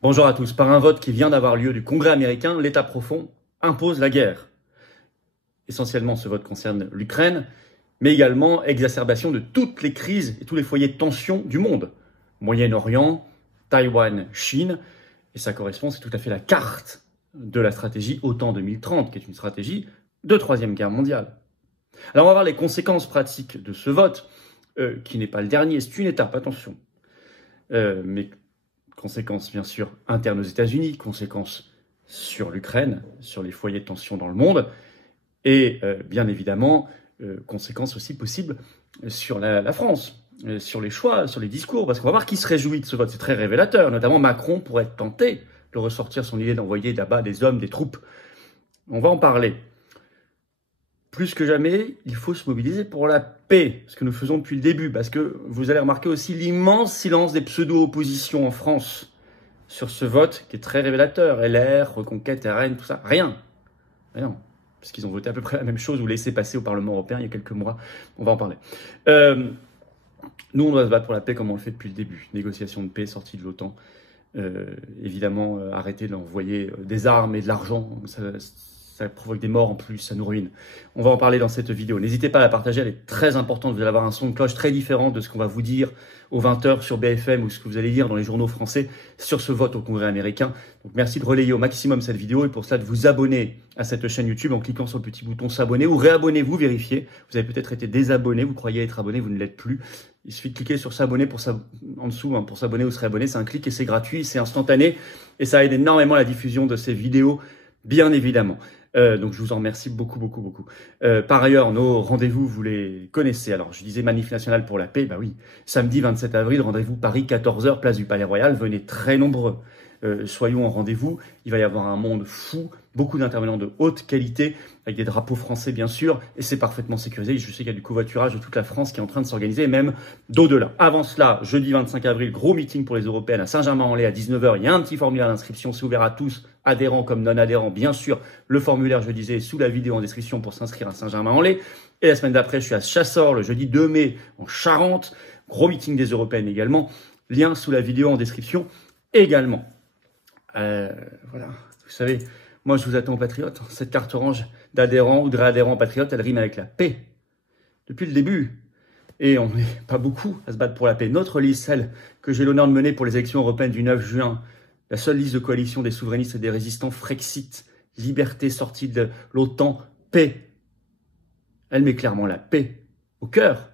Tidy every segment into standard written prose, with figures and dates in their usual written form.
Bonjour à tous. Par un vote qui vient d'avoir lieu du Congrès américain, l'État profond impose la guerre. Essentiellement, ce vote concerne l'Ukraine, mais également exacerbation de toutes les crises et tous les foyers de tension du monde. Moyen-Orient, Taïwan, Chine, et ça correspond, c'est tout à fait la carte de la stratégie OTAN 2030, qui est une stratégie de Troisième Guerre mondiale. Alors on va voir les conséquences pratiques de ce vote, qui n'est pas le dernier, c'est une étape, attention. Mais conséquences bien sûr internes aux États-Unis, conséquences sur l'Ukraine, sur les foyers de tension dans le monde, et bien évidemment, conséquences aussi possibles sur la France, sur les choix, sur les discours, parce qu'on va voir qui se réjouit de ce vote, c'est très révélateur, notamment Macron pourrait être tenté de ressortir son idée d'envoyer là-bas des hommes, des troupes. On va en parler. Plus que jamais, il faut se mobiliser pour la paix, ce que nous faisons depuis le début, parce que vous allez remarquer aussi l'immense silence des pseudo-oppositions en France sur ce vote qui est très révélateur. LR, Reconquête, RN, tout ça, rien. Rien. Parce qu'ils ont voté à peu près la même chose ou laissé passer au Parlement européen il y a quelques mois. On va en parler. Nous, on doit se battre pour la paix comme on le fait depuis le début. Négociation de paix, sortie de l'OTAN. Évidemment, arrêter d'envoyer des armes et de l'argent. Ça provoque des morts en plus, ça nous ruine. On va en parler dans cette vidéo. N'hésitez pas à la partager, elle est très importante. Vous allez avoir un son de cloche très différent de ce qu'on va vous dire aux 20h sur BFM ou ce que vous allez lire dans les journaux français sur ce vote au Congrès américain. Donc merci de relayer au maximum cette vidéo et pour cela de vous abonner à cette chaîne YouTube en cliquant sur le petit bouton s'abonner ou réabonnez-vous, vérifiez. Vous avez peut-être été désabonné, vous croyez être abonné, vous ne l'êtes plus. Il suffit de cliquer sur s'abonner en dessous pour s'abonner ou se réabonner. C'est un clic et c'est gratuit, c'est instantané et ça aide énormément à la diffusion de ces vidéos, bien évidemment. Donc je vous en remercie beaucoup. Par ailleurs, nos rendez-vous, vous les connaissez. Alors je disais Manif nationale pour la paix, bah oui, samedi 27 avril, rendez-vous Paris 14h, place du Palais Royal, venez très nombreux. Soyons en rendez-vous, il va y avoir un monde fou, beaucoup d'intervenants de haute qualité, avec des drapeaux français bien sûr, et c'est parfaitement sécurisé. Je sais qu'il y a du covoiturage de toute la France qui est en train de s'organiser, même d'au-delà. Avant cela, jeudi 25 avril, gros meeting pour les Européennes à Saint-Germain-en-Laye à 19h. Il y a un petit formulaire d'inscription, c'est ouvert à tous, adhérents comme non-adhérents. Bien sûr, le formulaire, je disais, sous la vidéo en description pour s'inscrire à Saint-Germain-en-Laye. Et la semaine d'après, je suis à Chassors, le jeudi 2 mai, en Charente. Gros meeting des Européennes également. Lien sous la vidéo en description également. Voilà, vous savez, moi je vous attends aux patriotes. Cette carte orange d'adhérents ou de réadhérents patriotes, elle rime avec la paix. Depuis le début. Et on n'est pas beaucoup à se battre pour la paix. Notre liste, celle que j'ai l'honneur de mener pour les élections européennes du 9 juin, la seule liste de coalition des souverainistes et des résistants, Frexit, liberté, sortie de l'OTAN, paix. Elle met clairement la paix au cœur.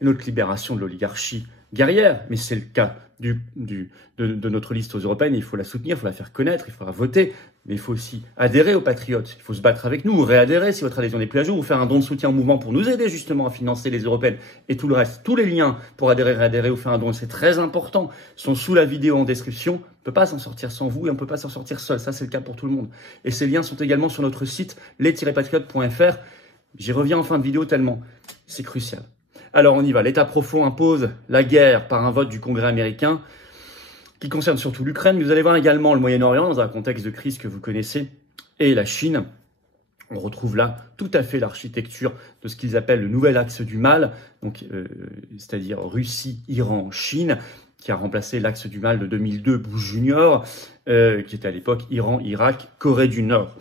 Et notre libération de l'oligarchie guerrière, mais c'est le cas de notre liste aux européennes, il faut la soutenir, il faut la faire connaître, il faudra voter, mais il faut aussi adhérer aux patriotes, il faut se battre avec nous, ou réadhérer si votre adhésion n'est plus à jour, ou faire un don de soutien au mouvement pour nous aider justement à financer les européennes et tout le reste. Tous les liens pour adhérer, réadhérer ou faire un don, c'est très important, sont sous la vidéo en description. On ne peut pas s'en sortir sans vous et on ne peut pas s'en sortir seul, ça c'est le cas pour tout le monde. Et ces liens sont également sur notre site les-patriotes.fr. J'y reviens en fin de vidéo tellement c'est crucial. Alors on y va, l'État profond impose la guerre par un vote du Congrès américain qui concerne surtout l'Ukraine, mais vous allez voir également le Moyen-Orient dans un contexte de crise que vous connaissez, et la Chine. On retrouve là tout à fait l'architecture de ce qu'ils appellent le nouvel axe du mal, donc c'est-à-dire Russie, Iran, Chine, qui a remplacé l'axe du mal de 2002, Bush Junior, qui était à l'époque Iran, Irak, Corée du Nord.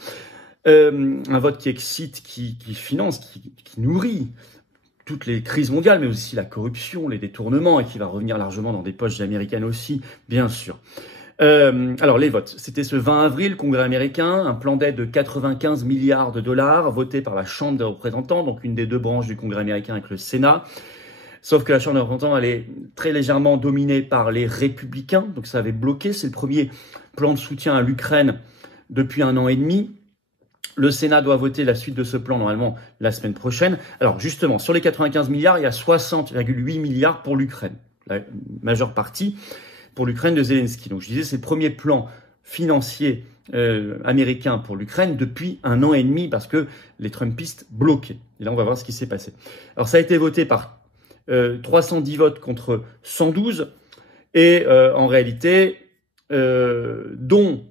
Un vote qui excite, qui finance, qui nourrit toutes les crises mondiales, mais aussi la corruption, les détournements, et qui va revenir largement dans des poches américaines aussi, bien sûr. Alors, les votes. C'était ce 20 avril, Congrès américain, un plan d'aide de 95 milliards de dollars, voté par la Chambre des représentants, donc une des deux branches du Congrès américain avec le Sénat. Sauf que la Chambre des représentants, elle est très légèrement dominée par les républicains, donc ça avait bloqué. C'est le premier plan de soutien à l'Ukraine depuis 1 an et demi. Le Sénat doit voter la suite de ce plan normalement la semaine prochaine. Alors justement, sur les 95 milliards, il y a 60,8 milliards pour l'Ukraine. La majeure partie pour l'Ukraine de Zelensky. Donc je disais, c'est le premier plan financier américain pour l'Ukraine depuis 1 an et demi parce que les Trumpistes bloquaient. Et là, on va voir ce qui s'est passé. Alors ça a été voté par 310 votes contre 112 et en réalité, dont...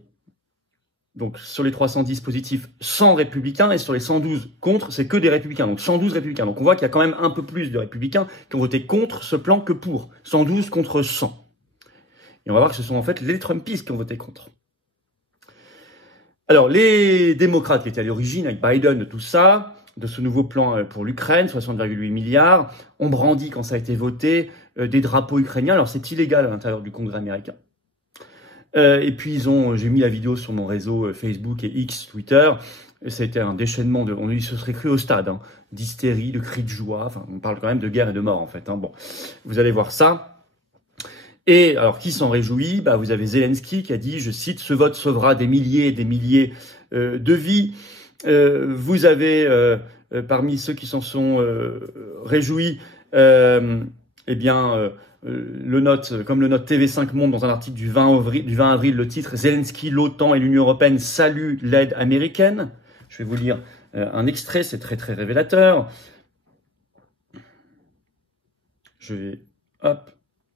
Donc, sur les 310 positifs, 100 républicains, et sur les 112 contre, c'est que des républicains. Donc, 112 républicains. Donc, on voit qu'il y a quand même un peu plus de républicains qui ont voté contre ce plan que pour. 112 contre 100. Et on va voir que ce sont en fait les Trumpistes qui ont voté contre. Alors, les démocrates qui étaient à l'origine, avec Biden, de tout ça, de ce nouveau plan pour l'Ukraine, 60,8 milliards, ont brandi, quand ça a été voté, des drapeaux ukrainiens. Alors, c'est illégal à l'intérieur du Congrès américain. Et puis, j'ai mis la vidéo sur mon réseau Facebook et X, Twitter. Ça a été un déchaînement on se serait cru au stade, hein, d'hystérie, de cris de joie. Enfin, on parle quand même de guerre et de mort, en fait. Hein. Bon, vous allez voir ça. Et alors, qui s'en réjouit? Vous avez Zelensky qui a dit, je cite, « Ce vote sauvera des milliers et des milliers de vies ». Vous avez, parmi ceux qui s'en sont réjouis, comme le note TV5 Monde dans un article du 20 avril, le titre « Zelensky, l'OTAN et l'Union européenne saluent l'aide américaine ». Je vais vous lire un extrait, c'est très très révélateur. Je vais... Hop.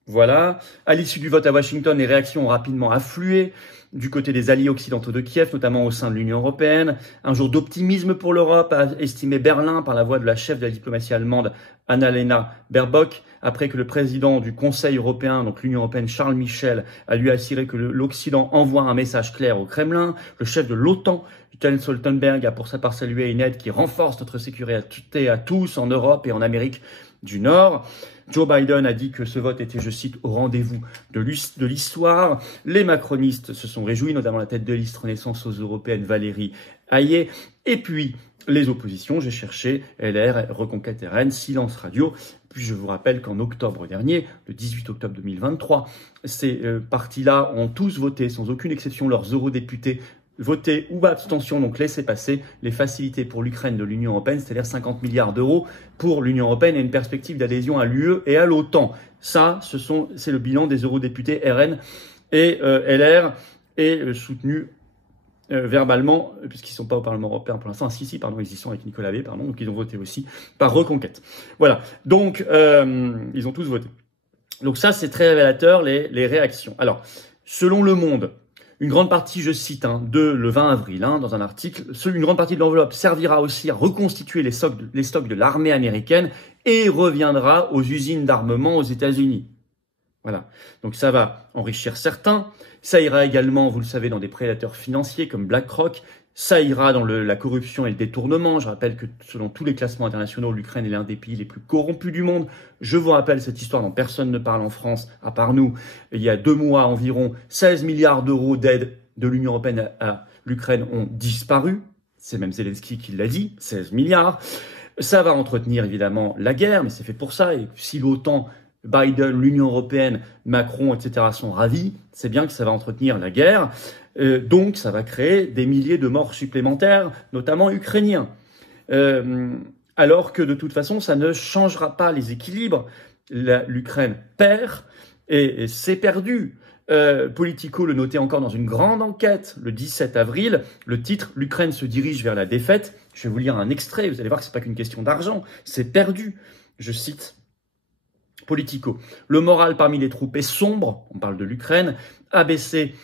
Voilà. À l'issue du vote à Washington, les réactions ont rapidement afflué du côté des alliés occidentaux de Kiev, notamment au sein de l'Union européenne. Un jour d'optimisme pour l'Europe, a estimé Berlin par la voix de la chef de la diplomatie allemande, Annalena Baerbock, après que le président du Conseil européen, donc l'Union européenne, Charles Michel, a lui assuré que l'Occident envoie un message clair au Kremlin. Le chef de l'OTAN, Jens Stoltenberg, a pour sa part salué une aide qui renforce notre sécurité à tous en Europe et en Amérique du Nord. Joe Biden a dit que ce vote était, je cite, au rendez-vous de l'histoire. Les macronistes se sont réjouis, notamment la tête de liste Renaissance aux Européennes, Valérie Hayet. Et puis, les oppositions, j'ai cherché LR, Reconquête RN, Silence Radio. Puis je vous rappelle qu'en octobre dernier, le 18 octobre 2023, ces partis-là ont tous voté, sans aucune exception, leurs eurodéputés voter ou abstention, donc laisser passer les facilités pour l'Ukraine de l'Union européenne, c'est-à-dire 50 milliards d'euros pour l'Union européenne et une perspective d'adhésion à l'UE et à l'OTAN. Ça, c'est le bilan des eurodéputés RN et LR et soutenu verbalement, puisqu'ils ne sont pas au Parlement européen pour l'instant. Pardon, ils y sont avec Nicolas B, pardon, donc ils ont voté aussi par Reconquête. Voilà, donc ils ont tous voté. Donc ça, c'est très révélateur, les réactions. Alors, selon Le Monde, une grande partie, je cite, le 20 avril, dans un article, une grande partie de l'enveloppe servira aussi à reconstituer les stocks de l'armée américaine et reviendra aux usines d'armement aux États-Unis. Voilà. Donc ça va enrichir certains. Ça ira également, vous le savez, dans des prédateurs financiers comme BlackRock. Ça ira dans la corruption et le détournement. Je rappelle que selon tous les classements internationaux, l'Ukraine est l'un des pays les plus corrompus du monde. Je vous rappelle cette histoire dont personne ne parle en France, à part nous. Il y a 2 mois environ, 16 milliards d'euros d'aide de l'Union européenne à l'Ukraine ont disparu. C'est même Zelensky qui l'a dit, 16 milliards. Ça va entretenir évidemment la guerre, mais c'est fait pour ça. Et si l'OTAN, Biden, l'Union européenne, Macron, etc. sont ravis, c'est bien que ça va entretenir la guerre. Donc, ça va créer des milliers de morts supplémentaires, notamment ukrainiens. Alors que, de toute façon, ça ne changera pas les équilibres. L'Ukraine perd et c'est perdu. Politico le notait encore dans une grande enquête le 17 avril. Le titre « L'Ukraine se dirige vers la défaite ». Je vais vous lire un extrait. Vous allez voir que ce n'est pas qu'une question d'argent. C'est perdu. Je cite Politico. « Le moral parmi les troupes est sombre. » On parle de l'Ukraine. Abaissé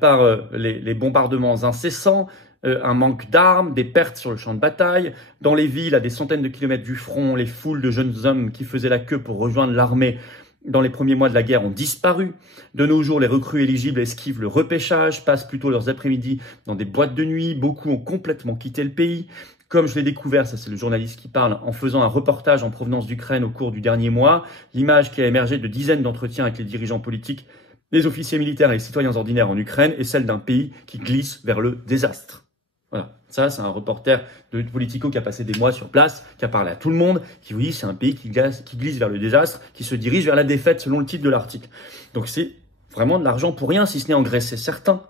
par les bombardements incessants, un manque d'armes, des pertes sur le champ de bataille. Dans les villes, à des centaines de kilomètres du front, les foules de jeunes hommes qui faisaient la queue pour rejoindre l'armée dans les premiers mois de la guerre ont disparu. De nos jours, les recrues éligibles esquivent le repêchage, passent plutôt leurs après-midi dans des boîtes de nuit. Beaucoup ont complètement quitté le pays. Comme je l'ai découvert, ça c'est le journaliste qui parle, en faisant un reportage en provenance d'Ukraine au cours du dernier mois, l'image qui a émergé de dizaines d'entretiens avec les dirigeants politiques, les officiers militaires et les citoyens ordinaires en Ukraine est celle d'un pays qui glisse vers le désastre. Voilà, ça c'est un reporter de Politico qui a passé des mois sur place, qui a parlé à tout le monde, qui vous dit c'est un pays qui glisse vers le désastre, qui se dirige vers la défaite selon le titre de l'article. Donc c'est vraiment de l'argent pour rien, si ce n'est engraisser certains,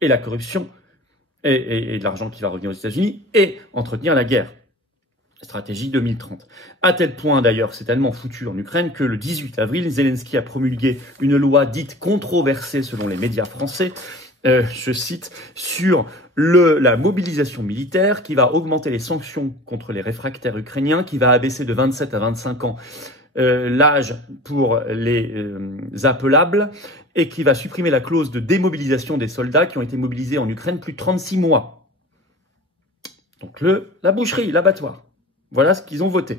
et la corruption, et de l'argent qui va revenir aux États-Unis, et entretenir la guerre. Stratégie 2030. À tel point d'ailleurs, c'est tellement foutu en Ukraine que le 18 avril, Zelensky a promulgué une loi dite controversée selon les médias français, je cite, sur la mobilisation militaire qui va augmenter les sanctions contre les réfractaires ukrainiens, qui va abaisser de 27 à 25 ans l'âge pour les appelables et qui va supprimer la clause de démobilisation des soldats qui ont été mobilisés en Ukraine plus de 36 mois. Donc la boucherie, l'abattoir. Voilà ce qu'ils ont voté.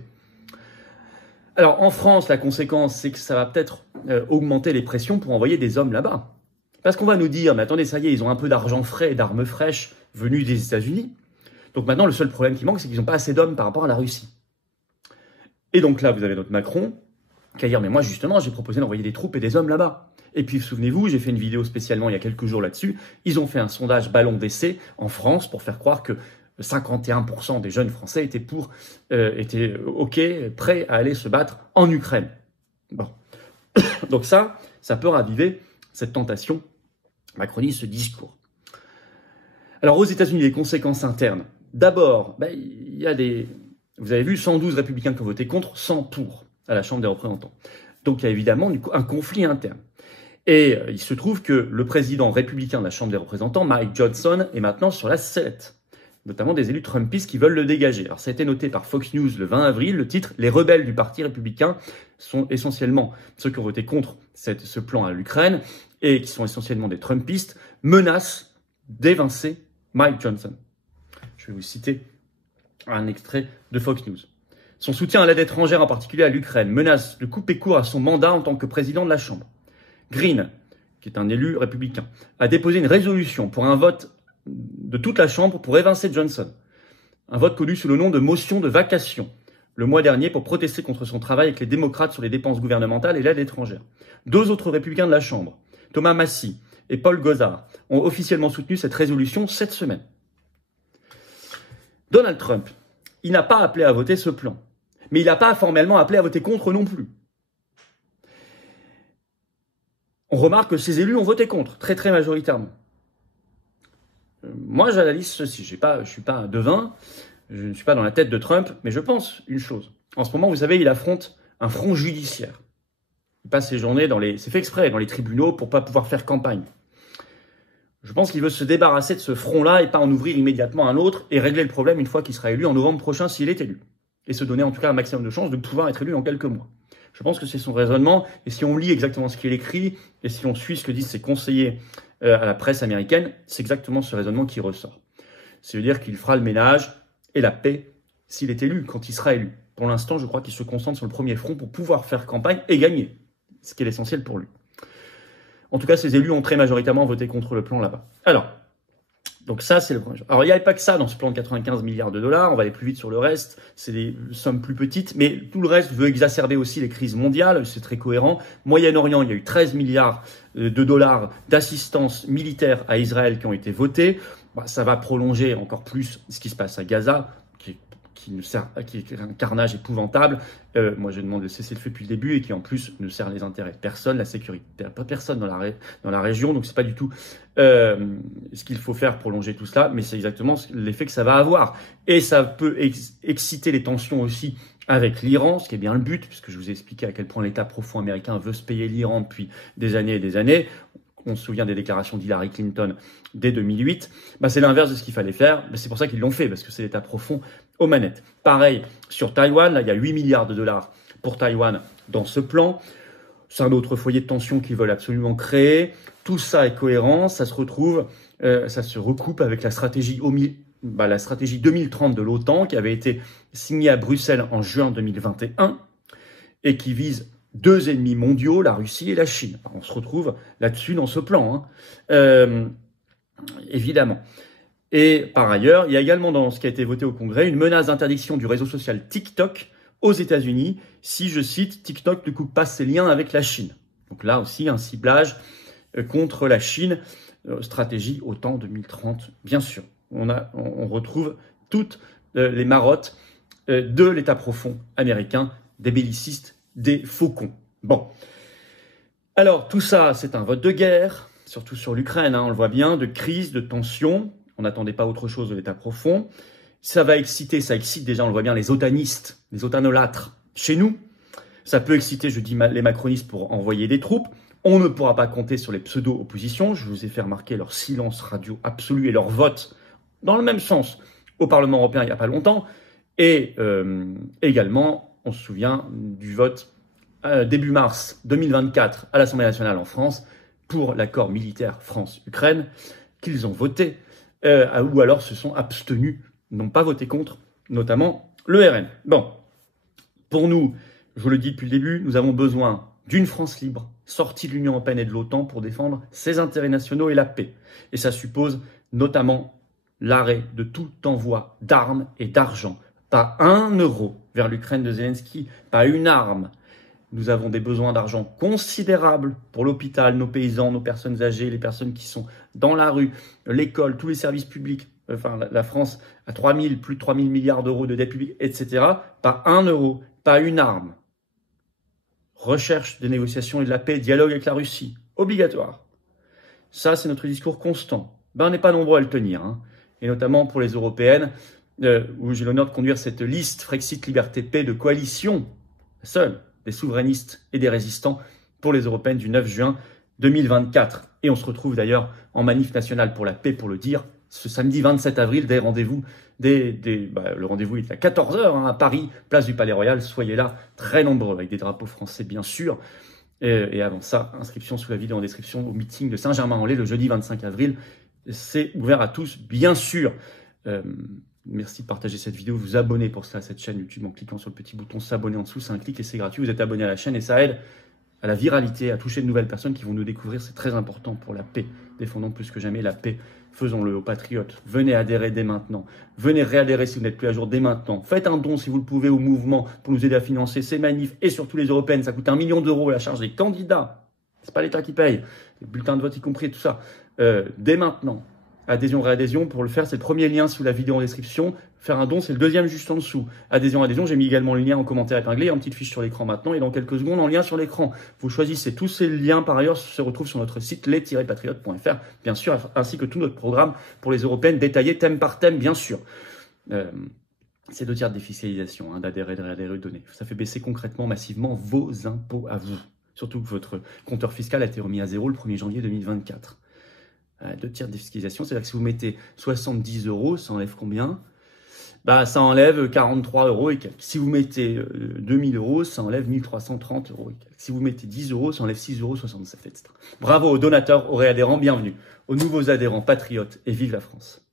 Alors en France, la conséquence, c'est que ça va peut-être augmenter les pressions pour envoyer des hommes là-bas. Parce qu'on va nous dire, mais attendez, ça y est, ils ont un peu d'argent frais et d'armes fraîches venues des États-Unis. Donc maintenant, le seul problème qui manque, c'est qu'ils n'ont pas assez d'hommes par rapport à la Russie. Et donc là, vous avez notre Macron qui va dire, mais moi justement, j'ai proposé d'envoyer des troupes et des hommes là-bas. Et puis, souvenez-vous, j'ai fait une vidéo spécialement il y a quelques jours là-dessus. Ils ont fait un sondage ballon d'essai en France pour faire croire que 51% des jeunes Français étaient OK, prêts à aller se battre en Ukraine. Bon. Donc ça peut raviver cette tentation macroniste, ce discours. Alors aux États-Unis, les conséquences internes. D'abord, il y a vous avez vu, 112 républicains qui ont voté contre, 100 pour à la Chambre des représentants. Donc il y a évidemment un conflit interne. Et il se trouve que le président républicain de la Chambre des représentants, Mike Johnson, est maintenant sur la sellette, notamment des élus trumpistes qui veulent le dégager. Alors ça a été noté par Fox News le 20 avril, le titre « Les rebelles du Parti républicain sont essentiellement ceux qui ont voté contre ce plan à l'Ukraine et qui sont essentiellement des trumpistes, menacent d'évincer Mike Johnson ». Je vais vous citer un extrait de Fox News. Son soutien à l'aide étrangère, en particulier à l'Ukraine, menace de couper court à son mandat en tant que président de la Chambre. Green, qui est un élu républicain, a déposé une résolution pour un vote de toute la Chambre pour évincer Johnson. Un vote connu sous le nom de motion de vacation, le mois dernier pour protester contre son travail avec les démocrates sur les dépenses gouvernementales et l'aide étrangère. 2 autres républicains de la Chambre, Thomas Massie et Paul Gosar, ont officiellement soutenu cette résolution cette semaine. Donald Trump, il n'a pas appelé à voter ce plan, mais il n'a pas formellement appelé à voter contre non plus. On remarque que ces élus ont voté contre, très très majoritairement. Moi, j'analyse ceci. Je ne suis pas un devin, je ne suis pas dans la tête de Trump, mais je pense une chose. En ce moment, vous savez, il affronte un front judiciaire. Il passe ses journées c'est fait exprès, dans les tribunaux pour pas pouvoir faire campagne. Je pense qu'il veut se débarrasser de ce front-là et pas en ouvrir immédiatement un autre et régler le problème une fois qu'il sera élu en novembre prochain s'il est élu. Et se donner en tout cas un maximum de chances de pouvoir être élu en quelques mois. Je pense que c'est son raisonnement, et si on lit exactement ce qu'il écrit, et si on suit ce que disent ses conseillers à la presse américaine, c'est exactement ce raisonnement qui ressort. C'est-à-dire qu'il fera le ménage et la paix s'il est élu, quand il sera élu. Pour l'instant, je crois qu'il se concentre sur le premier front pour pouvoir faire campagne et gagner, ce qui est l'essentiel pour lui. En tout cas, ces élus ont très majoritairement voté contre le plan là-bas. Alors, donc ça, c'est le premier jour. Alors, il n'y avait pas que ça dans ce plan de 95 milliards de dollars. On va aller plus vite sur le reste. C'est des sommes plus petites, mais tout le reste veut exacerber aussi les crises mondiales. C'est très cohérent. Moyen-Orient, il y a eu 13 milliards de dollars d'assistance militaire à Israël qui ont été votés. Ça va prolonger encore plus ce qui se passe à Gaza, qui est un carnage épouvantable. Moi, je demande de cesser le feu depuis le début et qui, en plus, ne sert les intérêts de personne, la sécurité, pas personne dans la région. Donc, c'est pas du tout ce qu'il faut faire pour prolonger tout cela, mais c'est exactement l'effet que ça va avoir. Et ça peut exciter les tensions aussi avec l'Iran, ce qui est bien le but, puisque je vous ai expliqué à quel point l'État profond américain veut se payer l'Iran depuis des années et des années. On se souvient des déclarations d'Hillary Clinton dès 2008. C'est l'inverse de ce qu'il fallait faire. C'est pour ça qu'ils l'ont fait, parce que c'est l'État profond aux manettes. Pareil sur Taïwan, là, il y a 8 milliards de dollars pour Taïwan dans ce plan. C'est un autre foyer de tension qu'ils veulent absolument créer. Tout ça est cohérent, ça se retrouve, ça se recoupe avec la stratégie 2030 de l'OTAN qui avait été signée à Bruxelles en juin 2021 et qui vise 2 ennemis mondiaux, la Russie et la Chine. On se retrouve là-dessus dans ce plan, évidemment. Et par ailleurs, il y a également dans ce qui a été voté au Congrès une menace d'interdiction du réseau social TikTok aux États-Unis si, je cite, TikTok ne coupe pas ses liens avec la Chine. Donc là aussi, un ciblage contre la Chine, stratégie OTAN 2030, bien sûr. On retrouve toutes les marottes de l'État profond américain, des bellicistes, des faucons. Bon. Alors, tout ça, c'est un vote de guerre, surtout sur l'Ukraine, on le voit bien, de crise, de tension. On n'attendait pas autre chose de l'État profond. Ça excite déjà, on le voit bien, les otanistes, les otanolâtres chez nous. Ça peut exciter, je dis, les macronistes pour envoyer des troupes. On ne pourra pas compter sur les pseudo-oppositions. Je vous ai fait remarquer leur silence radio absolu et leur vote dans le même sens au Parlement européen il n'y a pas longtemps. Et également, on se souvient du vote début mars 2024 à l'Assemblée nationale en France pour l'accord militaire France-Ukraine qu'ils ont voté ou alors se sont abstenus, n'ont pas voté contre, notamment le RN. Bon, pour nous, je vous le dis depuis le début, nous avons besoin d'une France libre, sortie de l'Union européenne et de l'OTAN pour défendre ses intérêts nationaux et la paix. Et ça suppose notamment l'arrêt de tout envoi d'armes et d'argent. Pas 1 euro vers l'Ukraine de Zelensky, pas une arme. Nous avons des besoins d'argent considérables pour l'hôpital, nos paysans, nos personnes âgées, les personnes qui sont dans la rue, l'école, tous les services publics. Enfin, la France a plus de 3 000 milliards d'euros de dette publique, etc. Pas 1 euro, pas une arme. Recherche des négociations et de la paix, dialogue avec la Russie, obligatoire. Ça, c'est notre discours constant. On n'est pas nombreux à le tenir, hein. Et notamment pour les européennes, où j'ai l'honneur de conduire cette liste Frexit, Liberté, Paix de coalition, seule, des souverainistes et des résistants pour les européennes du 9 juin 2024. Et on se retrouve d'ailleurs en manif nationale pour la paix, pour le dire, ce samedi 27 avril, le rendez-vous est à 14h à Paris, place du Palais Royal. Soyez là, très nombreux, avec des drapeaux français bien sûr. Et avant ça, inscription sous la vidéo en description au meeting de Saint-Germain-en-Laye le jeudi 25 avril. C'est ouvert à tous, bien sûr. Merci de partager cette vidéo, vous abonner pour cela à cette chaîne YouTube en cliquant sur le petit bouton s'abonner en dessous. C'est un clic et c'est gratuit. Vous êtes abonné à la chaîne et ça aide à la viralité, à toucher de nouvelles personnes qui vont nous découvrir. C'est très important pour la paix. Défendons plus que jamais la paix. Faisons-le aux patriotes. Venez adhérer dès maintenant. Venez réadhérer si vous n'êtes plus à jour dès maintenant. Faites un don si vous le pouvez au mouvement pour nous aider à financer ces manifs et surtout les européennes. Ça coûte 1 million d'euros à la charge des candidats. C'est pas l'État qui paye. Les bulletins de vote y compris et tout ça. Dès maintenant. Adhésion, réadhésion, pour le faire, c'est le premier lien sous la vidéo en description. Faire un don, c'est le deuxième juste en dessous. Adhésion, adhésion, j'ai mis également le lien en commentaire épinglé, en petite fiche sur l'écran maintenant, et dans quelques secondes, en lien sur l'écran. Vous choisissez tous ces liens, par ailleurs, se retrouvent sur notre site les-patriotes.fr, bien sûr, ainsi que tout notre programme pour les européennes, détaillé thème par thème, bien sûr. C'est 2 tiers de défiscalisation, d'adhérer, de réadhérer, de donner. Ça fait baisser concrètement, massivement, vos impôts à vous. Surtout que votre compteur fiscal a été remis à zéro le 1er janvier 2024. 2 tiers de défiscalisation, c'est-à-dire que si vous mettez 70 euros, ça enlève combien? Ça enlève 43 euros et quelques. Si vous mettez 2000 euros, ça enlève 1330 euros et quelques. Si vous mettez 10 euros, ça enlève 6,67 euros, etc. Bravo aux donateurs, aux réadhérents, bienvenue. Aux nouveaux adhérents patriotes et vive la France.